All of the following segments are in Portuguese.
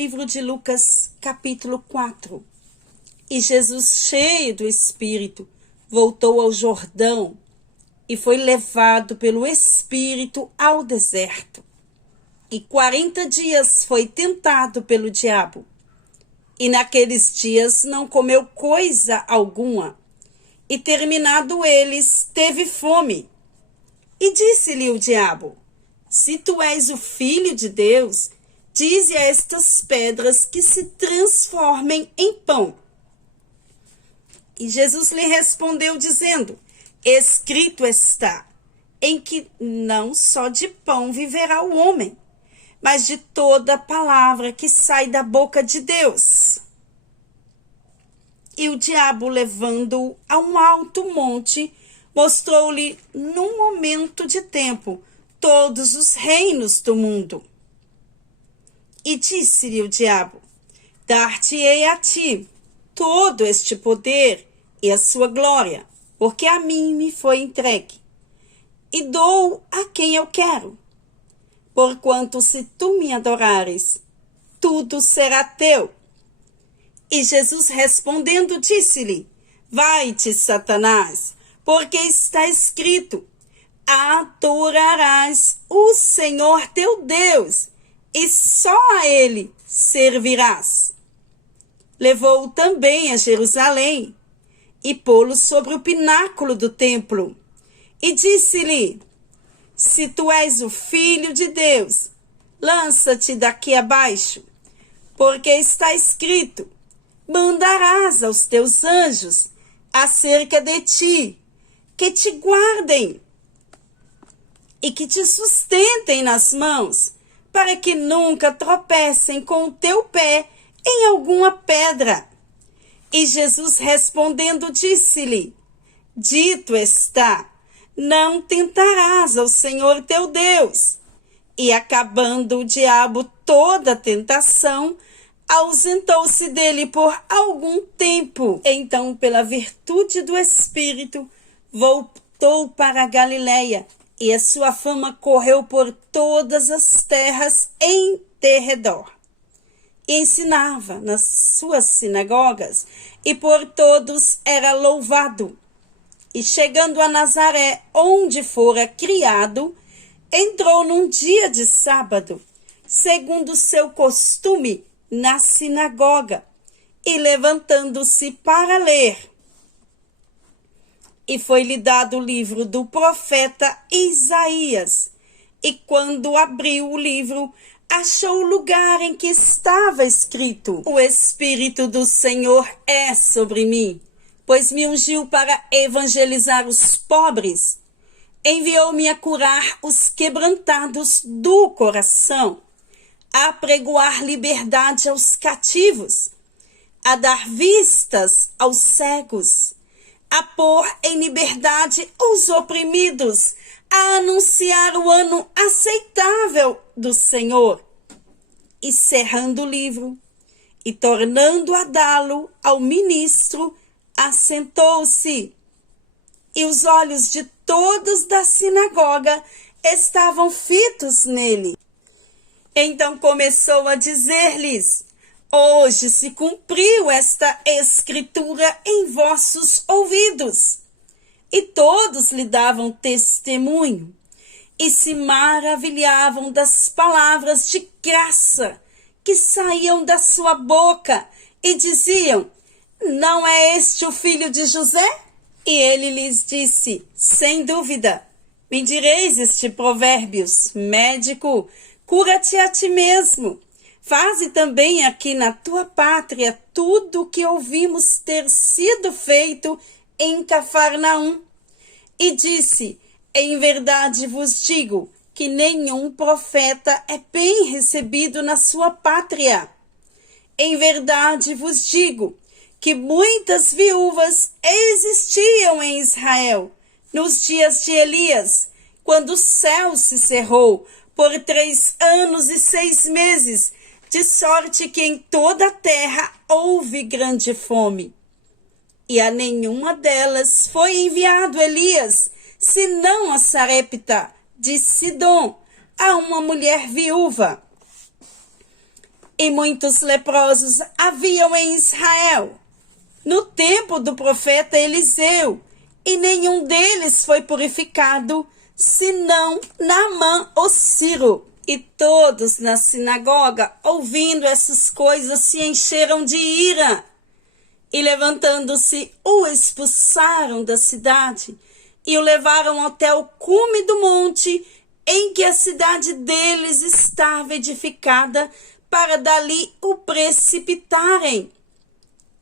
Livro de Lucas, capítulo 4. E Jesus, cheio do Espírito, voltou ao Jordão e foi levado pelo Espírito ao deserto. E 40 dias foi tentado pelo diabo. E naqueles dias não comeu coisa alguma. E terminado eles, teve fome. E disse-lhe o diabo: se tu és o Filho de Deus, dize a estas pedras que se transformem em pão. E Jesus lhe respondeu dizendo: escrito está, em que não só de pão viverá o homem, mas de toda palavra que sai da boca de Deus. E o diabo, levando-o a um alto monte, mostrou-lhe num momento de tempo todos os reinos do mundo. E disse-lhe o diabo: dar-te-ei a ti todo este poder e a sua glória, porque a mim me foi entregue, e dou a quem eu quero. Porquanto se tu me adorares, tudo será teu. E Jesus respondendo disse-lhe: vai-te, Satanás, porque está escrito: adorarás o Senhor teu Deus, e só a ele servirás. Levou-o também a Jerusalém, e pô-lo sobre o pináculo do templo, e disse-lhe: se tu és o Filho de Deus, lança-te daqui abaixo, porque está escrito: mandarás aos teus anjos acerca de ti, que te guardem e que te sustentem nas mãos, para que nunca tropecem com o teu pé em alguma pedra. E Jesus respondendo disse-lhe: dito está, não tentarás ao Senhor teu Deus. E acabando o diabo toda a tentação, ausentou-se dele por algum tempo. Então, pela virtude do Espírito, voltou para a Galileia, e a sua fama correu por todas as terras em derredor. E ensinava nas suas sinagogas, e por todos era louvado. E chegando a Nazaré, onde fora criado, entrou num dia de sábado, segundo seu costume, na sinagoga, e levantando-se para ler. E foi-lhe dado o livro do profeta Isaías. E quando abriu o livro, achou o lugar em que estava escrito: o Espírito do Senhor é sobre mim, pois me ungiu para evangelizar os pobres. Enviou-me a curar os quebrantados do coração, a apregoar liberdade aos cativos, a dar vistas aos cegos, a pôr em liberdade os oprimidos, a anunciar o ano aceitável do Senhor. E cerrando o livro, e tornando a dá-lo ao ministro, assentou-se. E os olhos de todos da sinagoga estavam fitos nele. Então começou a dizer-lhes: hoje se cumpriu esta escritura em vossos ouvidos. E todos lhe davam testemunho, e se maravilhavam das palavras de graça que saíam da sua boca, e diziam: não é este o filho de José? E ele lhes disse: sem dúvida. Me direis este provérbios: médico, cura-te a ti mesmo. Faze também aqui na tua pátria tudo o que ouvimos ter sido feito em Cafarnaum. E disse: em verdade vos digo que nenhum profeta é bem recebido na sua pátria. Em verdade vos digo que muitas viúvas existiam em Israel nos dias de Elias, quando o céu se cerrou por 3 anos e 6 meses, de sorte que em toda a terra houve grande fome. E a nenhuma delas foi enviado Elias, senão a Sarepta de Sidom, a uma mulher viúva. E muitos leprosos haviam em Israel, no tempo do profeta Eliseu, e nenhum deles foi purificado, senão Naamã o sírio. E todos na sinagoga, ouvindo essas coisas, se encheram de ira. E levantando-se, o expulsaram da cidade e o levaram até o cume do monte em que a cidade deles estava edificada, para dali o precipitarem.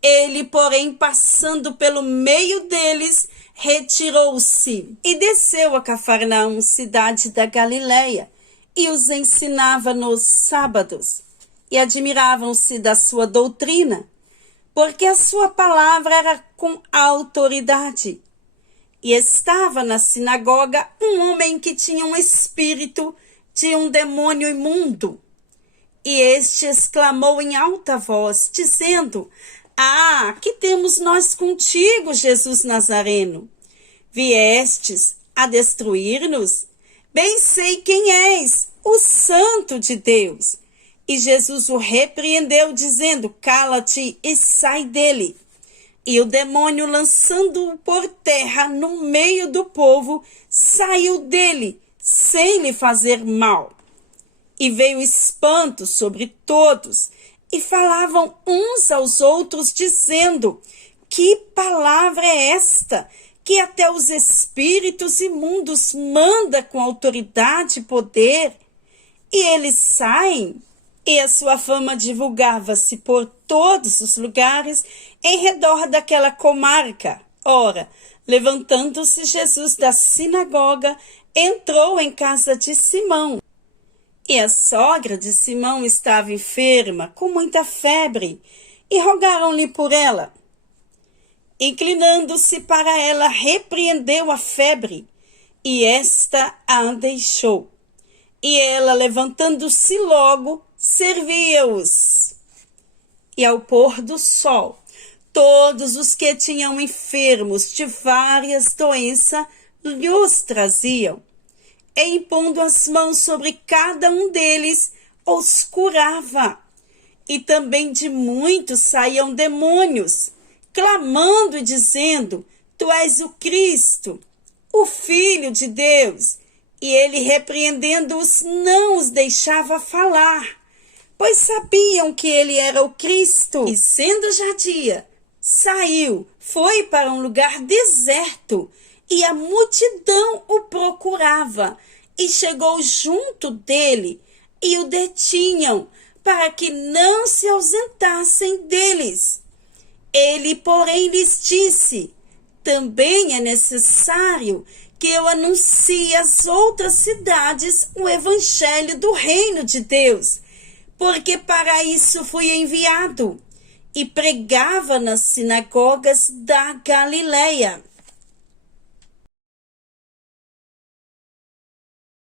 Ele, porém, passando pelo meio deles, retirou-se e desceu a Cafarnaum, cidade da Galileia, e os ensinava nos sábados. E admiravam-se da sua doutrina, porque a sua palavra era com autoridade. E estava na sinagoga um homem que tinha um espírito de um demônio imundo. E este exclamou em alta voz, dizendo: Ah, que temos nós contigo, Jesus Nazareno? Viestes a destruir-nos? Bem sei quem és, o Santo de Deus. E Jesus o repreendeu, dizendo: Cala-te e sai dele. E o demônio, lançando-o por terra no meio do povo, saiu dele, sem lhe fazer mal. E veio espanto sobre todos, e falavam uns aos outros, dizendo: Que palavra é esta, que até os espíritos imundos manda com autoridade e poder? E eles saem. E a sua fama divulgava-se por todos os lugares em redor daquela comarca. Ora, levantando-se Jesus da sinagoga, entrou em casa de Simão. E a sogra de Simão estava enferma, com muita febre, e rogaram-lhe por ela. Inclinando-se para ela, repreendeu a febre, e esta a deixou. E ela, levantando-se logo, servia-os. E ao pôr do sol, todos os que tinham enfermos de várias doenças lhes traziam. E impondo as mãos sobre cada um deles, os curava. E também de muitos saíam demônios, clamando e dizendo: Tu és o Cristo, o Filho de Deus. E ele, repreendendo-os, não os deixava falar, pois sabiam que ele era o Cristo. E sendo já dia, saiu, foi para um lugar deserto, e a multidão o procurava, e chegou junto dele, e o detinham, para que não se ausentassem deles. Ele, porém, lhes disse: Também é necessário que eu anuncie às outras cidades o evangelho do reino de Deus, porque para isso fui enviado. E pregava nas sinagogas da Galileia.